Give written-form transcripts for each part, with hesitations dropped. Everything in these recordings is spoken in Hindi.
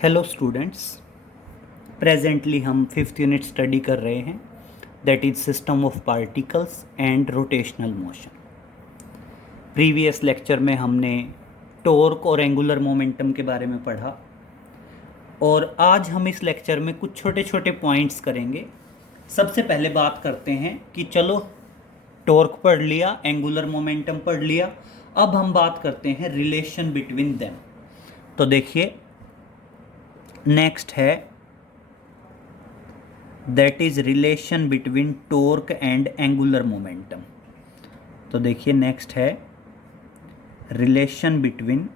हेलो स्टूडेंट्स, प्रेजेंटली हम फिफ्थ यूनिट स्टडी कर रहे हैं, that is system of particles and rotational motion. Previous lecture में हमने टॉर्क और एंगुलर मोमेंटम के बारे में पढ़ा और आज हम इस लेक्चर में कुछ छोटे छोटे पॉइंट्स करेंगे। सबसे पहले बात करते हैं कि चलो टॉर्क पढ़ लिया, एंगुलर मोमेंटम पढ़ लिया, अब हम बात करते हैं रिलेशन बिटवीन देम। तो देखिए, नेक्स्ट है that is relation between torque and angular momentum. तो देखिए, नेक्स्ट है relation between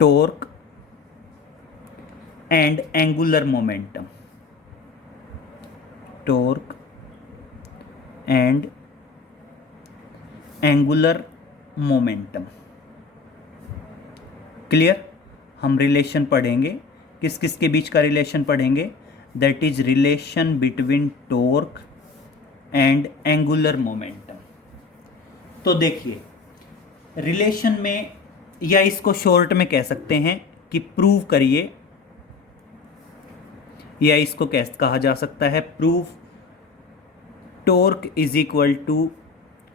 torque and angular momentum. Torque and angular momentum. Clear? हम रिलेशन पढ़ेंगे, किस किस के बीच का रिलेशन पढ़ेंगे, that is relation between torque and angular momentum. तो देखिए, रिलेशन में, या इसको शॉर्ट में कह सकते हैं कि प्रूव करिए, या इसको कैसे कहा जा सकता है, prove torque is equal to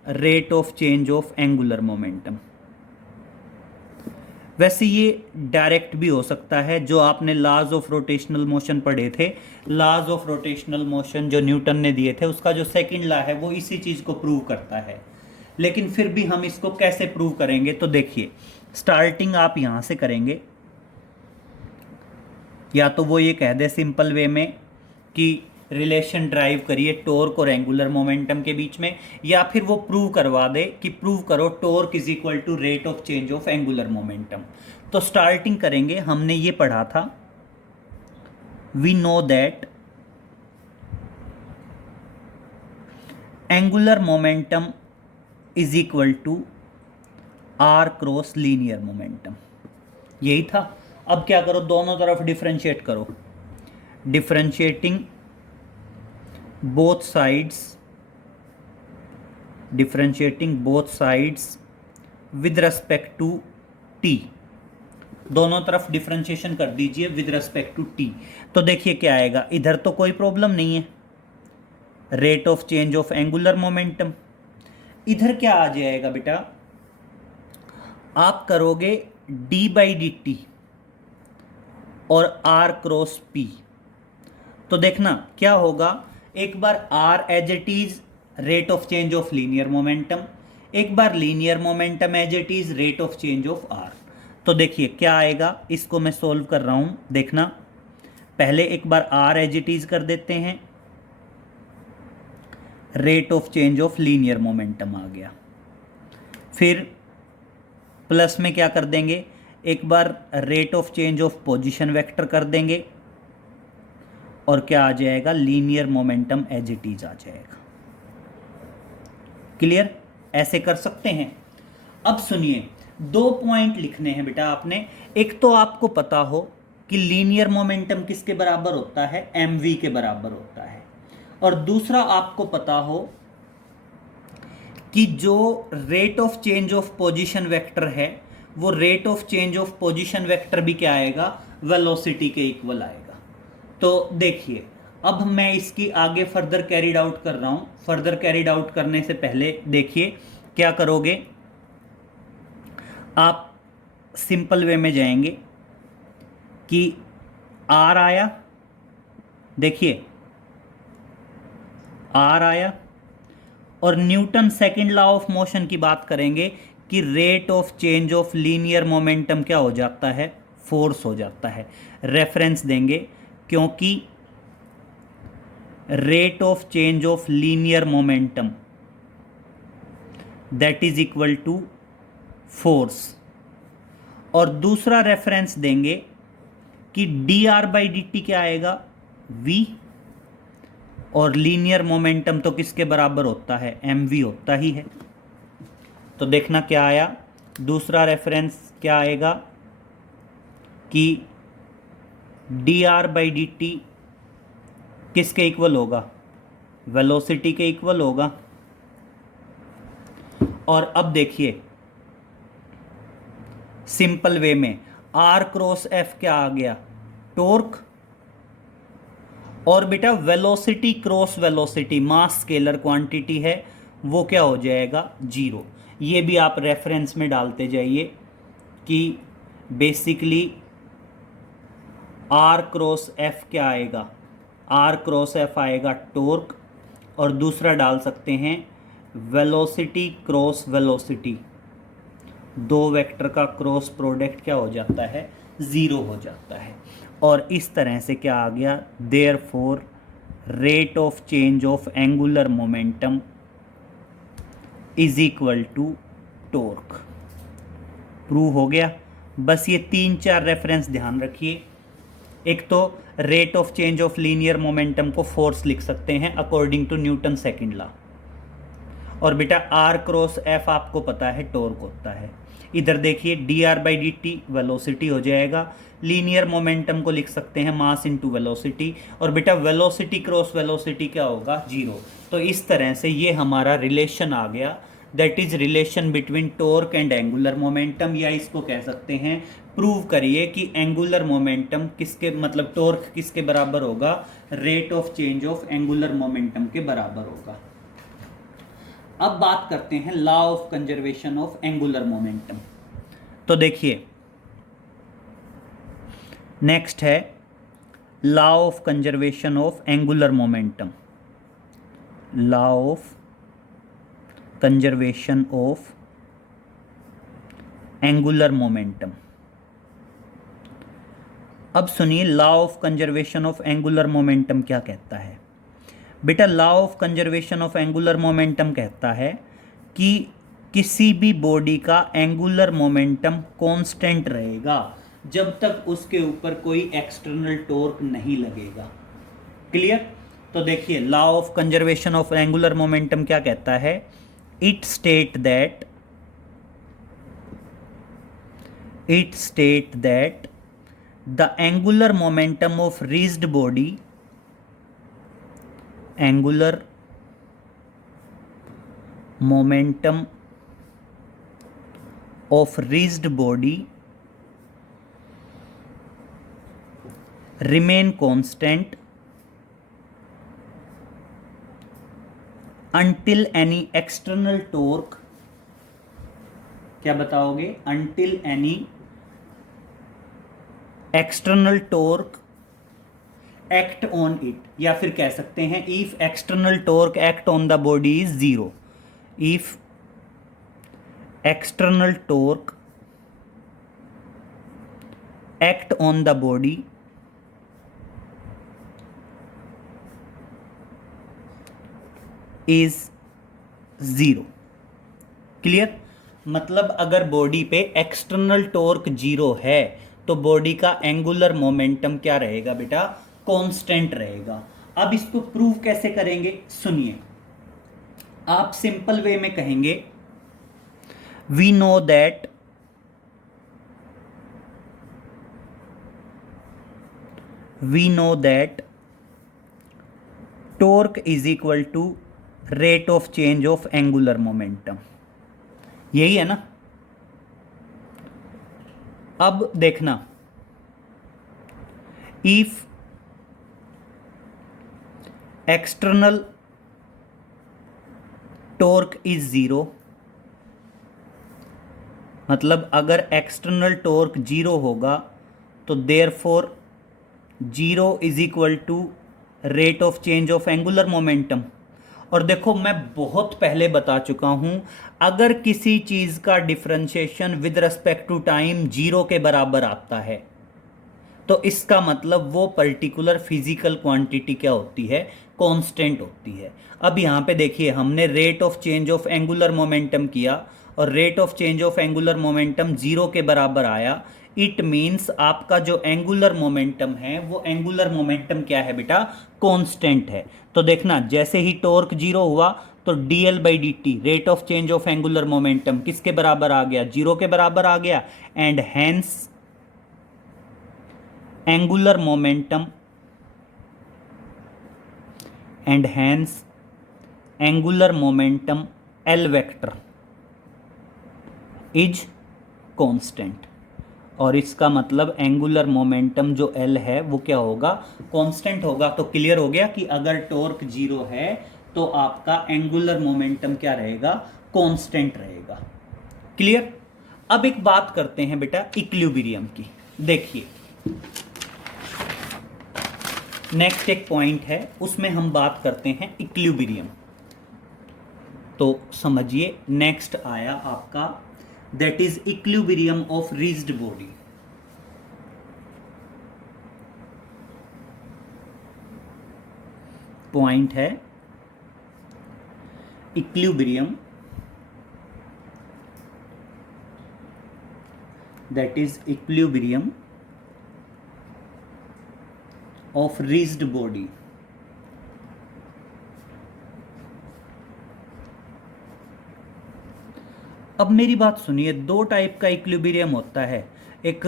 rate of change of angular momentum. वैसे ये डायरेक्ट भी हो सकता है, जो आपने लॉज ऑफ रोटेशनल मोशन पढ़े थे, लॉज ऑफ रोटेशनल मोशन जो न्यूटन ने दिए थे, उसका जो सेकंड लॉ है वो इसी चीज़ को प्रूव करता है। लेकिन फिर भी हम इसको कैसे प्रूव करेंगे, तो देखिए, स्टार्टिंग आप यहाँ से करेंगे, या तो वो ये कह दे सिंपल वे में कि रिलेशन ड्राइव करिए टॉर्क और एंगुलर मोमेंटम के बीच में, या फिर वो प्रूव करवा दे कि प्रूव करो torque is equal to rate of change of angular momentum. तो स्टार्टिंग करेंगे, हमने ये पढ़ा था, we know that angular momentum is equal to r cross linear momentum. यही था। अब क्या करो, दोनों तरफ डिफरेंशिएट करो, differentiating both sides with respect to t। दोनों तरफ डिफरेंशिएशन कर दीजिए विद रेस्पेक्ट टू t। तो देखिए क्या आएगा, इधर तो कोई प्रॉब्लम नहीं है, rate of change of angular momentum. इधर क्या आ जाएगा बेटा, आप करोगे d/dt और r क्रॉस p। तो देखना क्या होगा, एक बार r as it is rate of change of linear momentum, एक बार linear momentum as it is rate of change of r। तो देखिए क्या आएगा, इसको मैं सोल्व कर रहा हूं, देखना। पहले एक बार r एज इट इज कर देते हैं, rate of change of linear momentum आ गया। फिर प्लस में क्या कर देंगे, एक बार rate of change of position vector कर देंगे, और क्या आ जाएगा, linear momentum as it is आ जाएगा। क्लियर? ऐसे कर सकते हैं। अब सुनिए, 2 पॉइंट लिखने हैं बेटा आपने। एक तो आपको पता हो कि लीनियर मोमेंटम किसके बराबर होता है, mv के बराबर होता है, और दूसरा आपको पता हो कि जो rate of change of position vector है, वो rate of change of position vector भी क्या आएगा, वेलोसिटी के इक्वल आएगा। तो देखिए, अब मैं इसकी आगे फर्दर कैरिड आउट कर रहा हूं। फर्दर कैरिड आउट करने से पहले देखिए क्या करोगे, आप सिंपल वे में जाएंगे कि आर आया, देखिए आर आया, और Newton second law of motion की बात करेंगे कि rate of change of linear momentum क्या हो जाता है, फोर्स हो जाता है। रेफरेंस देंगे, क्योंकि rate of change of linear momentum that is equal to force, और दूसरा रेफरेंस देंगे कि dr/dt क्या आएगा, v, और लीनियर मोमेंटम तो किसके बराबर होता है, mv होता ही है। तो देखना क्या आया, दूसरा रेफरेंस क्या आएगा कि dr/dt किसके इक्वल होगा, वेलोसिटी के इक्वल होगा। और अब देखिए सिंपल वे में आर क्रॉस एफ क्या आ गया, टॉर्क, और बेटा velocity cross velocity mass scalar quantity है, वो क्या हो जाएगा, जीरो। ये भी आप रेफरेंस में डालते जाइए कि बेसिकली आर क्रॉस एफ क्या आएगा, आर क्रॉस एफ आएगा टॉर्क, और दूसरा डाल सकते हैं वेलोसिटी क्रॉस वेलोसिटी, दो वेक्टर का क्रॉस प्रोडक्ट क्या हो जाता है, ज़ीरो हो जाता है। और इस तरह से क्या आ गया, therefore rate of change of angular momentum is equal to torque. Prove हो गया। बस ये 3-4 रेफरेंस ध्यान रखिए। एक तो rate of change of linear momentum को फोर्स लिख सकते हैं according to Newton second law, और बेटा आर क्रॉस एफ आपको पता है टॉर्क होता है। इधर देखिए D R by d T velocity हो जाएगा, लीनियर मोमेंटम को लिख सकते हैं मास इनटू वेलोसिटी, और बेटा वेलोसिटी क्रॉस वेलोसिटी क्या होगा, जीरो। तो इस तरह से ये हमारा रिलेशन आ गया, that is relation between torque and angular momentum, या इसको कह सकते हैं प्रूव करिए कि एंगुलर मोमेंटम किसके, मतलब टॉर्क किसके बराबर होगा, rate of change of angular momentum के बराबर होगा। अब बात करते हैं law of conservation of angular momentum. तो देखिए नेक्स्ट है law of conservation of angular momentum, law of conservation of angular momentum. अब सुनिए law of conservation of angular momentum क्या कहता है। बेटा law of conservation of angular momentum कहता है कि किसी भी बॉडी का एंगुलर मोमेंटम कांस्टेंट रहेगा जब तक उसके ऊपर कोई एक्सटर्नल टॉर्क नहीं लगेगा। क्लियर। तो देखिए law of conservation of angular momentum क्या कहता है, it state that the angular momentum of reached body, angular momentum of raised body remain constant until any external torque, क्या बताओगे, until any external torque act on it, या फिर कह सकते हैं if external torque act on the body is zero, if external torque act on the body is zero. Clear. मतलब अगर बॉडी पे एक्सटर्नल टॉर्क जीरो है तो बॉडी का एंगुलर मोमेंटम क्या रहेगा बेटा, कांस्टेंट रहेगा। अब इसको प्रूव कैसे करेंगे, सुनिए। आप सिंपल वे में कहेंगे we know that torque is equal to rate of change of angular momentum, यही है ना। अब देखना, if external torque is zero, मतलब अगर एक्सटर्नल टॉर्क जीरो होगा तो therefore zero is equal to rate of change of angular momentum. और देखो मैं बहुत पहले बता चुका हूं, अगर किसी चीज का differentiation with respect to time zero के बराबर आता है तो इसका मतलब वो पर्टिकुलर फिजिकल क्वांटिटी क्या होती है, कांस्टेंट होती है। अब यहाँ पे देखिए हमने rate of change of angular momentum किया और rate of change of angular momentum zero के बराबर आया। इट मीन्स आपका जो एंगुलर मोमेंटम है वो एंगुलर मोमेंटम क्या है बेटा, कांस्टेंट है। तो देखना जैसे ही टॉर्क जीरो हुआ तो dl by d t rate of change of angular momentum किसके बराबर आ गया, जीरो के बराबर आ गया, and hence angular momentum and hence angular momentum L vector is constant, और इसका मतलब एंगुलर मोमेंटम जो L है वो क्या होगा, कांस्टेंट होगा। तो क्लियर हो गया कि अगर टॉर्क जीरो है तो आपका एंगुलर मोमेंटम क्या रहेगा, कांस्टेंट रहेगा। क्लियर। अब एक बात करते हैं बेटा इक्विलिब्रियम की। देखिए नेक्स्ट एक पॉइंट है, उसमें हम बात करते हैं इक्विलिब्रियम। तो समझिए नेक्स्ट आया आपका that is equilibrium of rigid body. Point है equilibrium, that is equilibrium of rigid body. अब मेरी बात सुनिए, दो टाइप का इक्विलिब्रियम होता है, एक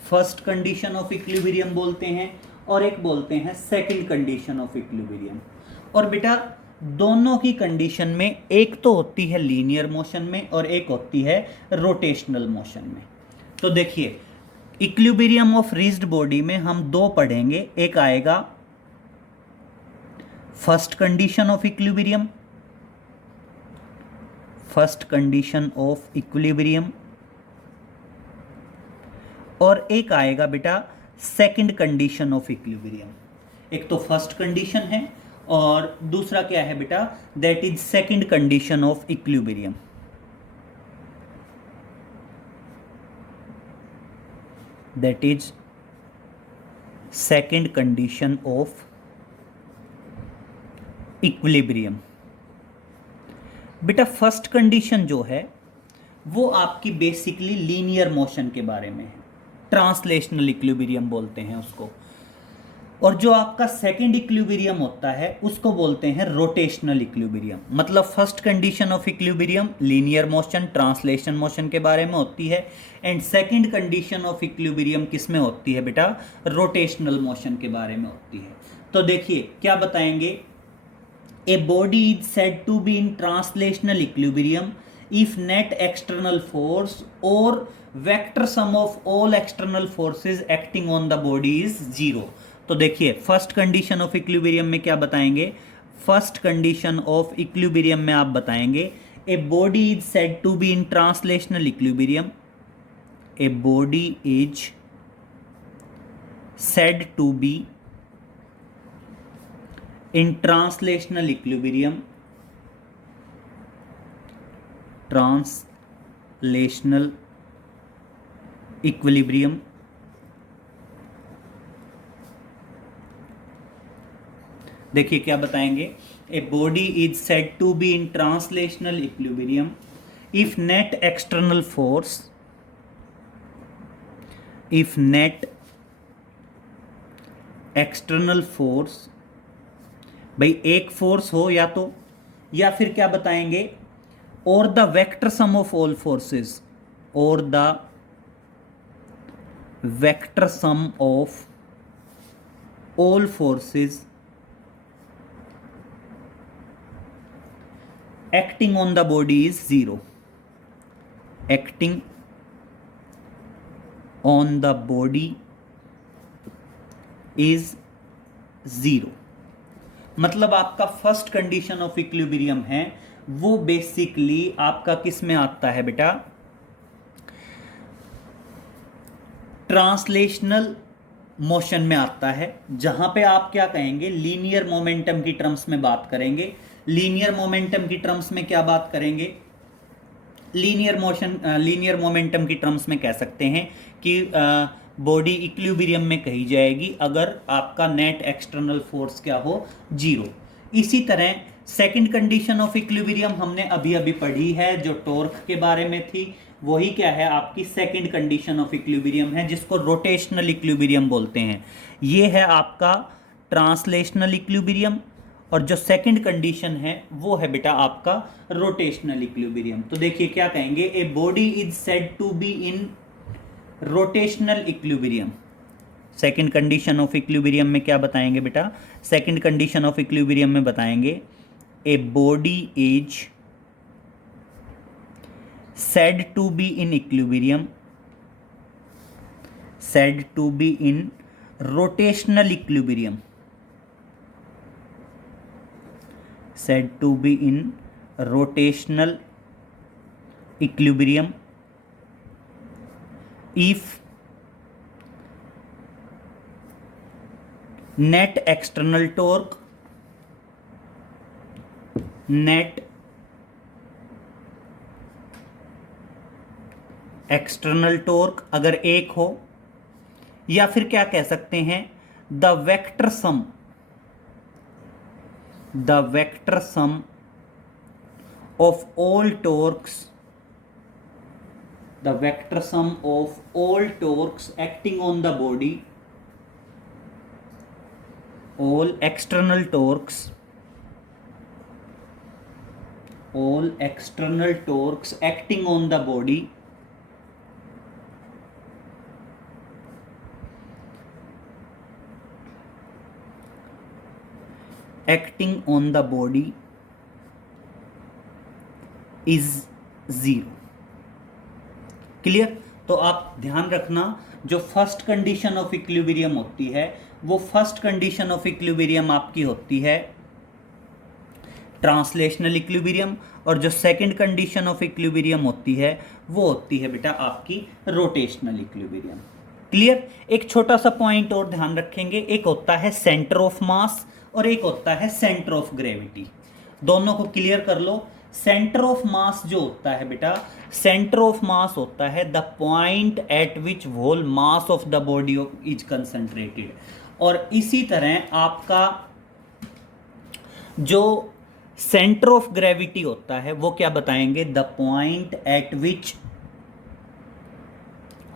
फर्स्ट कंडीशन ऑफ इक्विलिब्रियम बोलते हैं और एक बोलते हैं सेकंड कंडीशन ऑफ इक्विलिब्रियम। और बेटा दोनों की कंडीशन में एक तो होती है लीनियर मोशन में और एक होती है रोटेशनल मोशन में। तो देखिए इक्विलिब्रियम ऑफ रिजिड बॉडी में हम दो पढ़ेंगे, एक आएगा first condition of equilibrium, first condition of equilibrium, और एक आएगा बेटा सेकंड कंडीशन ऑफ इक्विलिब्रियम। एक तो फर्स्ट कंडीशन है और दूसरा क्या है बेटा, that is second condition of equilibrium. That is second condition of equilibrium. बेटा फर्स्ट कंडीशन जो है वो आपकी बेसिकली लीनियर मोशन के बारे में है, ट्रांसलेशनल इक्विलिब्रियम बोलते हैं उसको। और जो आपका सेकंड इक्विलिब्रियम होता है उसको बोलते हैं रोटेशनल इक्विलिब्रियम। मतलब first condition of equilibrium linear motion translation motion के बारे में होती है, and second condition of equilibrium किस में होती है बेटा, रोटेशनल मोशन के बारे में होती है। तो देखिए क्या बताएंगे, a body is said to be in translational equilibrium if net external force or vector sum of all external forces acting on the body is zero। तो देखिए फर्स्ट कंडीशन ऑफ इक्विलिब्रियम में क्या बताएंगे, फर्स्ट कंडीशन ऑफ इक्विलिब्रियम में आप बताएंगे a body is said to be in translational equilibrium, a body is said to be in translational equilibrium, translational equilibrium. देखिए क्या बताएंगे, a body is said to be in translational equilibrium if net external force, if net external force, भाई एक फोर्स हो या तो, या फिर क्या बताएंगे, or the vector sum of all forces, or the vector sum of all forces acting on the body is zero, acting on the body is zero। मतलब आपका फर्स्ट कंडीशन ऑफ इक्विलिब्रियम है वो बेसिकली आपका किस में आता है बेटा, ट्रांसलेशनल मोशन में आता है, जहां पे आप क्या कहेंगे, लीनियर मोमेंटम की टर्म्स में बात करेंगे। लीनियर मोमेंटम की टर्म्स में क्या बात करेंगे, लीनियर मोमेंटम की टर्म्स में कह सकते हैं कि बॉडी इक्विलिब्रियम में कही जाएगी अगर आपका नेट एक्सटर्नल फोर्स क्या हो, जीरो। इसी तरह सेकंड कंडीशन ऑफ इक्विलिब्रियम हमने अभी अभी पढ़ी है जो टॉर्क के बारे में थी, वही क्या है आपकी सेकंड कंडीशन ऑफ इक्विलिब्रियम है जिसको रोटेशनल इक्विलिब्रियम बोलते हैं। ये है आपका ट्रांसलेशनल इक्विलिब्रियम, और जो सेकंड कंडीशन है वो है बेटा आपका रोटेशनल इक्विलिब्रियम। तो देखिए क्या कहेंगे, a body is said to be in rotational equilibrium. Second condition of equilibrium में क्या बताएंगे बेटा, सेकंड कंडीशन ऑफ इक्विलिब्रियम में बताएंगे a body is said to be in equilibrium, said to be in rotational equilibrium, said to be in rotational equilibrium if net external torque, net external torque अगर एक हो, या फिर क्या कह सकते हैं, the vector sum, the vector sum of all torques, the vector sum of all torques acting on the body, all external torques, all external torques acting on the body acting on the body is zero. Clear? तो आप ध्यान रखना, जो फर्स्ट कंडीशन ऑफ इक्विलिब्रियम होती है वो फर्स्ट कंडीशन ऑफ इक्विलिब्रियम आपकी होती है ट्रांसलेशनल इक्विलिब्रियम, और जो सेकंड कंडीशन ऑफ इक्विलिब्रियम होती है वो होती है बेटा आपकी रोटेशनल इक्विलिब्रियम। क्लियर? एक छोटा सा पॉइंट और ध्यान रखेंगे, एक होता है सेंटर ऑफ मास और एक होता है सेंटर ऑफ ग्रेविटी। दोनों को क्लियर कर लो। सेंटर ऑफ मास जो होता है बेटा, सेंटर ऑफ मास होता है the point at which whole mass of the body is concentrated, और इसी तरह आपका जो सेंटर ऑफ ग्रेविटी होता है वो क्या बताएंगे, the point at which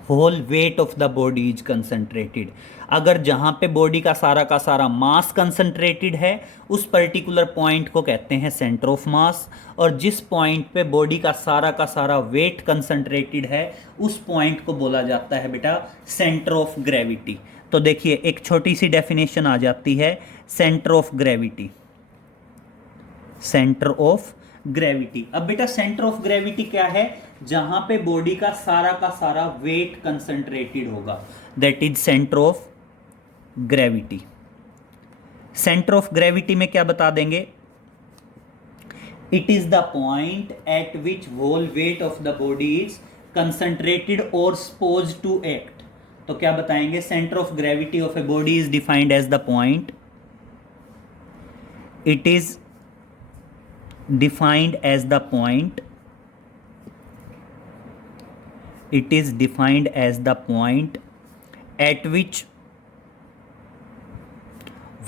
whole weight of the body is concentrated. अगर जहां पे बॉडी का सारा मास कंसंट्रेटेड है उस पर्टिकुलर पॉइंट को कहते हैं सेंटर ऑफ मास, और जिस पॉइंट पे बॉडी का सारा वेट कंसंट्रेटेड है उस पॉइंट को बोला जाता है बेटा सेंटर ऑफ ग्रेविटी। तो देखिए एक छोटी सी डेफिनेशन आ जाती है centre of gravity, centre of gravity. अब बेटा सेंटर ऑफ ग्रेविटी क्या है, जहां पे बॉडी का सारा वेट कंसंट्रेटेड होगा, that is centre of gravity. Centre of gravity में क्या बता देंगे, it is the point at which whole weight of the body is concentrated और सपोज टू एक्ट। तो क्या बताएंगे, centre of gravity of a body is defined as the point, it is defined as the point, it is defined as the point at which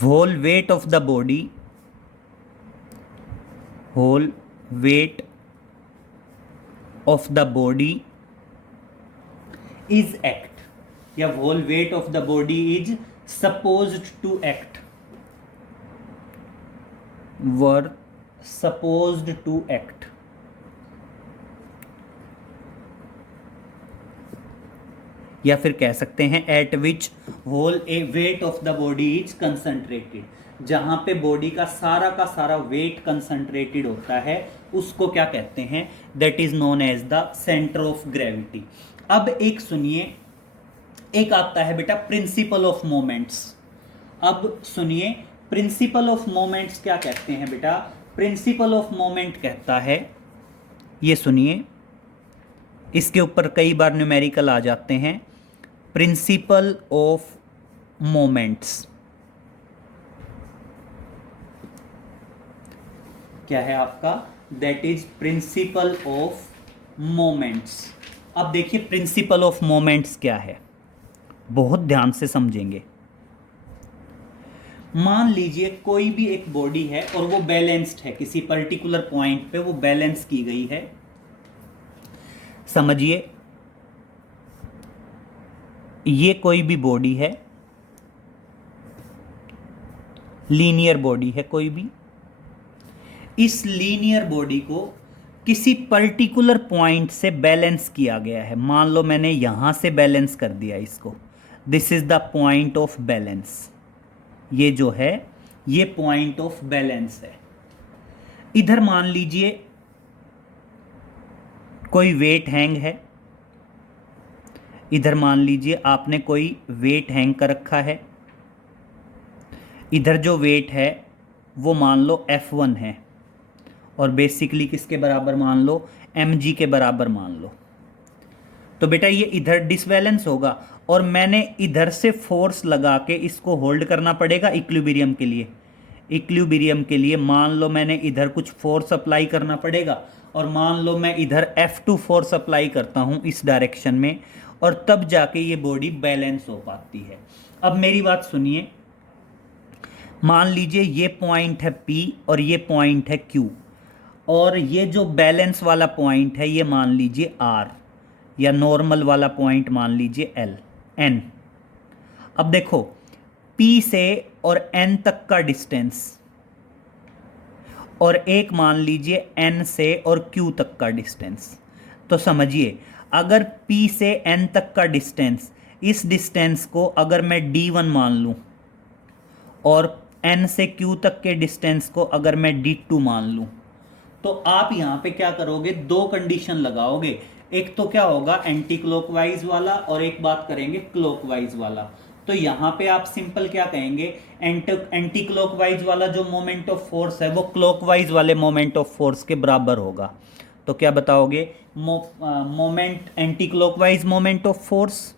whole weight of the body, whole weight of the body is act, या whole weight of the body is supposed to act, were supposed to act। या फिर कह सकते हैं at which whole a weight of the body is concentrated, जहां पे बॉडी का सारा वेट कंसंट्रेटेड होता है उसको क्या कहते हैं, that is known as the centre of gravity. अब एक सुनिए, एक आता है बेटा प्रिंसिपल ऑफ मोमेंट्स। अब सुनिए प्रिंसिपल ऑफ मोमेंट्स क्या कहते हैं बेटा, प्रिंसिपल ऑफ मोमेंट कहता है, ये सुनिए, इसके ऊपर कई बार न्यूमेरिकल आ जाते हैं। प्रिंसिपल ऑफ मोमेंट्स क्या है आपका, that is principle of moments. अब देखिए प्रिंसिपल ऑफ मोमेंट्स क्या है, बहुत ध्यान से समझेंगे। मान लीजिए कोई भी एक बॉडी है और वो बैलेंस्ड है, किसी पर्टिकुलर पॉइंट पे वो बैलेंस की गई है। समझिए ये कोई भी बॉडी है, लीनियर बॉडी है कोई भी, इस लीनियर बॉडी को किसी पर्टिकुलर पॉइंट से बैलेंस किया गया है। मान लो मैंने यहां से बैलेंस कर दिया इसको, this is the point of balance. ये जो है ये पॉइंट ऑफ बैलेंस है। इधर मान लीजिए कोई वेट हैंग है, इधर मान लीजिए आपने कोई वेट हैंग कर रखा है, इधर जो वेट है वो मान लो F1 है, और बेसिकली किसके बराबर मान लो, mg के बराबर मान लो। तो बेटा ये इधर डिसबैलेंस होगा, और मैंने इधर से फोर्स लगा के इसको होल्ड करना पड़ेगा इक्विलिब्रियम के लिए। इक्विलिब्रियम के लिए मान लो मैंने इधर कुछ फोर्स अप्लाई करना पड़ेगा, और मान लो मैं इधर F2 फोर्स अप्लाई करता हूँ इस डायरेक्शन में, और तब जाके ये बॉडी बैलेंस हो पाती है। अब मेरी बात सुनिए, मान लीजिए ये पॉइंट है P और ये पॉइंट है Q, और ये जो बैलेंस वाला पॉइंट है ये मान लीजिए R, या नॉर्मल वाला पॉइंट मान लीजिए N। अब देखो P से और N तक का डिस्टेंस, और एक मान लीजिए N से और Q तक का डिस्टेंस। तो समझिए, अगर P से N तक का डिस्टेंस, इस डिस्टेंस को अगर मैं D1 मान लूँ, और N से Q तक के डिस्टेंस को अगर मैं D2 मान लूँ, तो आप यहाँ पे क्या करोगे, दो कंडीशन लगाओगे। एक तो क्या होगा एंटी क्लॉकवाइज वाला, और एक बात करेंगे क्लॉकवाइज वाला। तो यहाँ पे आप सिंपल क्या कहेंगे, एंटी क्लॉकवाइज वाला जो मोमेंट ऑफ फोर्स है वो क्लॉकवाइज वाले मोमेंट ऑफ फोर्स के बराबर होगा। तो क्या बताओगे, moment anti clockwise moment of force,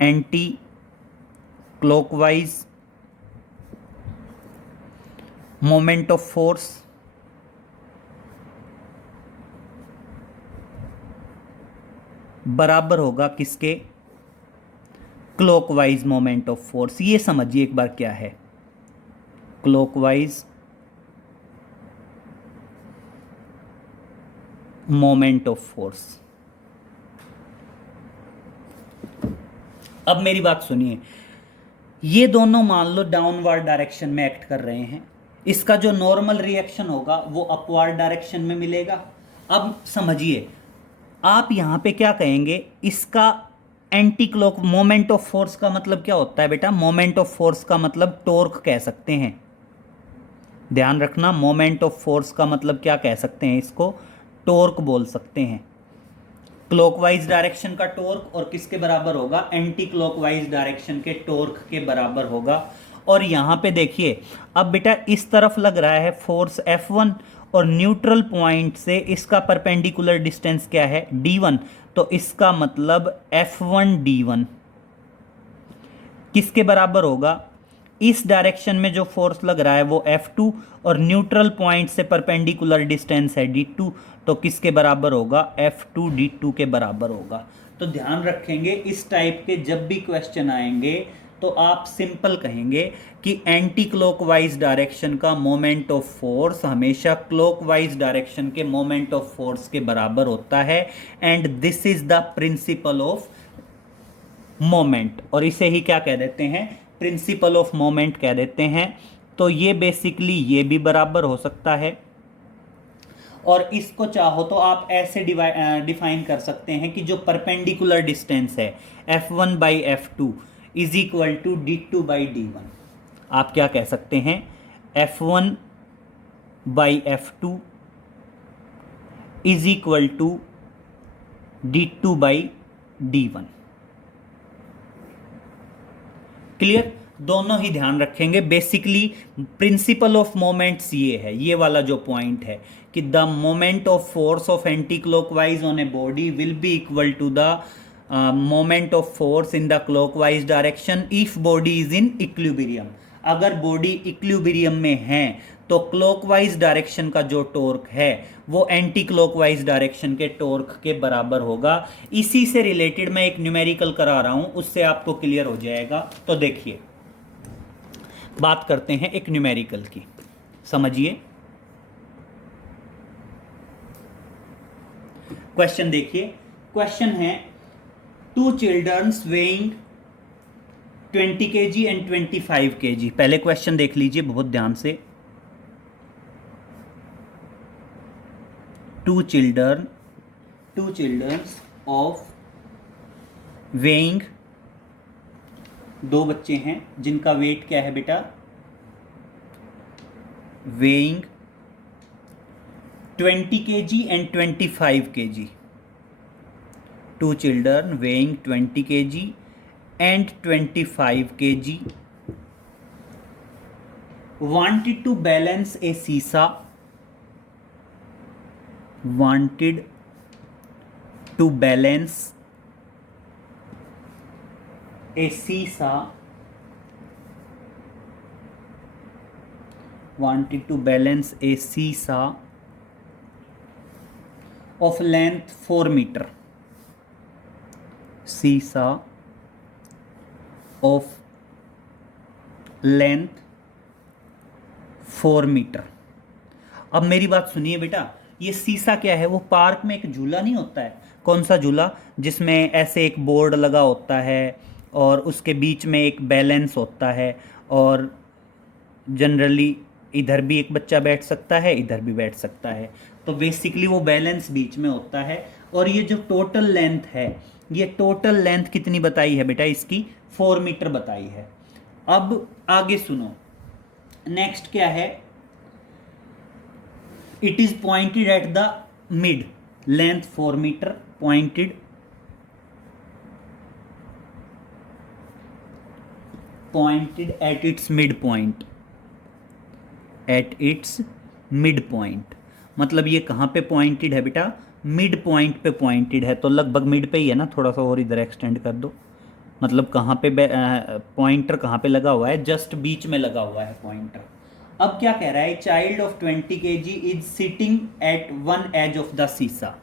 anti clockwise moment of force बराबर होगा किसके, क्लॉकवाइज मोमेंट ऑफ फोर्स। ये समझिए एक बार क्या है क्लॉकवाइज मोमेंट ऑफ फोर्स। अब मेरी बात सुनिए, ये दोनों मान लो डाउनवर्ड डायरेक्शन में एक्ट कर रहे हैं, इसका जो नॉर्मल रिएक्शन होगा वो अपवर्ड डायरेक्शन में मिलेगा। अब समझिए, आप यहां पे क्या कहेंगे, इसका anti clock moment of force का मतलब क्या होता है बेटा, मोमेंट ऑफ फोर्स का मतलब टॉर्क कह सकते हैं। ध्यान रखना, मोमेंट ऑफ फोर्स का मतलब क्या कह सकते हैं, इसको टॉर्क बोल सकते हैं। क्लॉकवाइज डायरेक्शन का टॉर्क और किसके बराबर होगा, एंटी क्लॉकवाइज डायरेक्शन के टॉर्क के बराबर होगा। और यहाँ पे देखिए, अब बेटा इस तरफ लग रहा है फोर्स F1, और न्यूट्रल पॉइंट से इसका परपेंडिकुलर डिस्टेंस क्या है, D1। तो इसका मतलब F1 D1 किसके बराबर होगा, इस डायरेक्शन में जो फोर्स लग रहा है वो F2, और न्यूट्रल पॉइंट से परपेंडिकुलर डिस्टेंस है D2। तो किसके बराबर होगा, F2 D2 के बराबर होगा। तो ध्यान रखेंगे, इस टाइप के जब भी क्वेश्चन आएंगे तो आप सिंपल कहेंगे कि एंटी क्लॉकवाइज डायरेक्शन का मोमेंट ऑफ फोर्स हमेशा क्लॉकवाइज डायरेक्शन के मोमेंट ऑफ फोर्स के बराबर होता है, and this is the principle of moment. और इसे ही क्या कह देते हैं, प्रिंसिपल ऑफ मोमेंट कह देते हैं। तो ये बेसिकली ये भी बराबर हो सकता है, और इसको चाहो तो आप ऐसे डिफाइन कर सकते हैं कि जो परपेंडिकुलर डिस्टेंस है F1 by F2 is equal to D2 by D1। आप क्या कह सकते हैं, F1 by F2 is equal to D2 by D1। Clear, दोनों ही ध्यान रखेंगे। बेसिकली प्रिंसिपल ऑफ मोमेंट्स ये है, ये वाला जो पॉइंट है कि the moment of force of anti clockwise on a body will be equal to the moment of force in the clockwise direction if body is in equilibrium. अगर बॉडी इक्विलिब्रियम में है तो क्लॉकवाइज डायरेक्शन का जो टॉर्क है वो एंटी क्लॉकवाइज डायरेक्शन के टॉर्क के बराबर होगा। इसी से रिलेटेड मैं एक न्यूमेरिकल करा रहा हूं, उससे आपको क्लियर हो जाएगा। तो देखिए, बात करते हैं एक न्यूमेरिकल की, समझिए। क्वेश्चन देखिए, क्वेश्चन है 2 childrens weighing 20 kg and 25 kg। पहले क्वेश्चन देख लीजिए बहुत ध्यान से। 2 चिल्ड्रंस ऑफ वेइंग, 2 बच्चे हैं जिनका वेट क्या है बेटा, weighing 20 kg and 25 kg. Two children weighing 20 kg and 25 kg wanted to balance a seesaw. Wanted to balance a seesaw. Wanted to balance a seesaw of length 4 meter. Seesaw of length 4 metre. अब मेरी बात सुनिए बेटा, ये सीसा क्या है? वो पार्क में एक झूला नहीं होता है? कौन सा झूला? जिसमें ऐसे एक बोर्ड लगा होता है और उसके बीच में एक बैलेंस होता है, और जनरली इधर भी एक बच्चा बैठ सकता है, इधर भी बैठ सकता है. तो बेसिकली वो बैलेंस बीच में होता है. और ये जो टोटल लेंथ है, ये टोटल लेंथ कितनी बताई है बेटा? इसकी 4 मीटर बताई है. अब आगे सुनो, नेक्स्ट क्या है? It is pointed at the mid. Length 4 metre, pointed at its mid point. At its mid point मतलब ये कहाँ पे पॉइंटेड है बेटा? मिड पॉइंट पे पॉइंटेड है. तो लगभग मिड पे ही है ना, थोड़ा सा और इधर एक्सटेंड कर दो. मतलब कहाँ पे पॉइंटर कहाँ पे लगा हुआ है? जस्ट बीच में लगा हुआ है पॉइंटर. अब क्या कह रहा है? Child of 20 kg is sitting at one edge of the seesaw.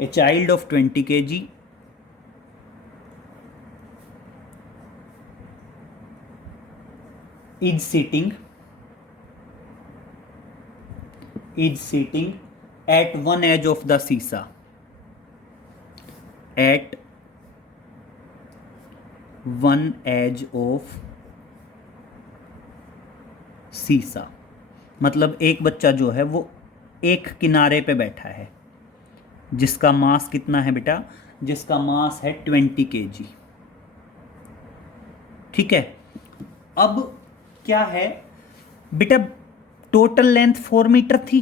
A child of 20 kg is sitting at one edge of the seesaw. At one edge of seesaw मतलब एक बच्चा जो है वो एक किनारे पे बैठा है, जिसका मास कितना है बेटा? जिसका मास है 20 kg. ठीक है. अब क्या है बेटा? टोटल लेंथ 4 मीटर थी.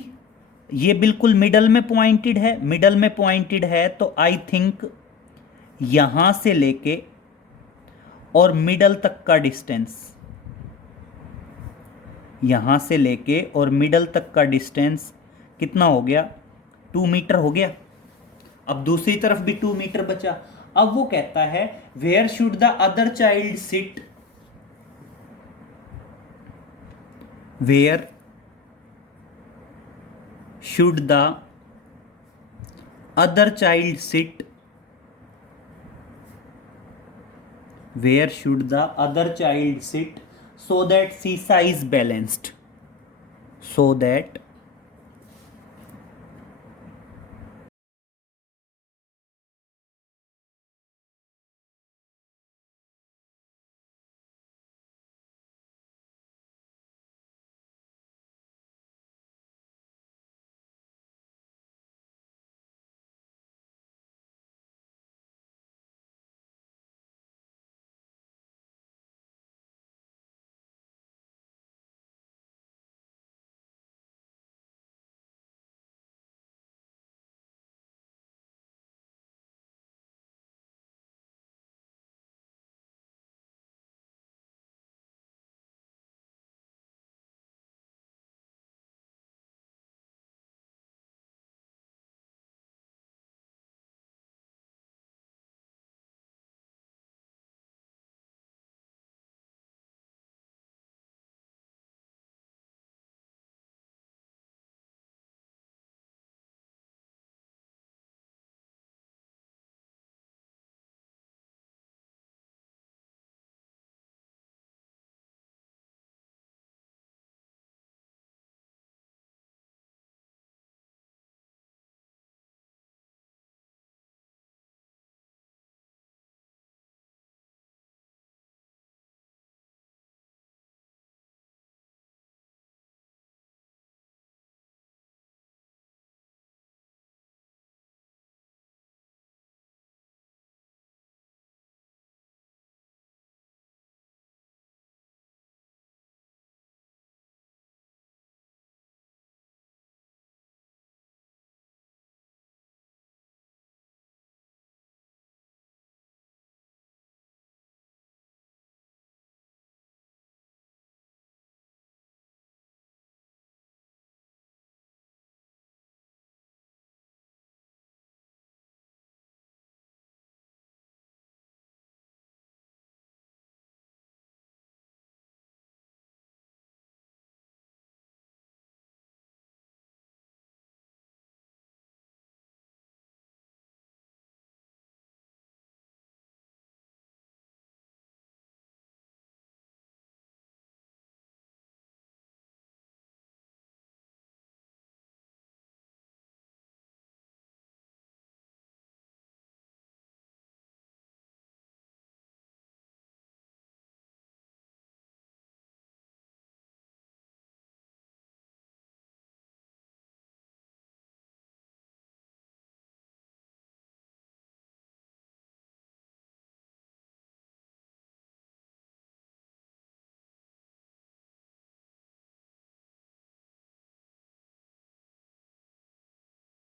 ये बिल्कुल मिडल में पॉइंटेड है. मिडल में पॉइंटेड है तो आई थिंक यहां से लेके और मिडल तक का डिस्टेंस, यहां से लेके और मिडल तक का डिस्टेंस कितना हो गया? 2 मीटर हो गया. अब दूसरी तरफ भी 2 मीटर बचा. अब वो कहता है where should the other child sit. Where should the other child sit? Where should the other child sit so that seesaw is balanced? So that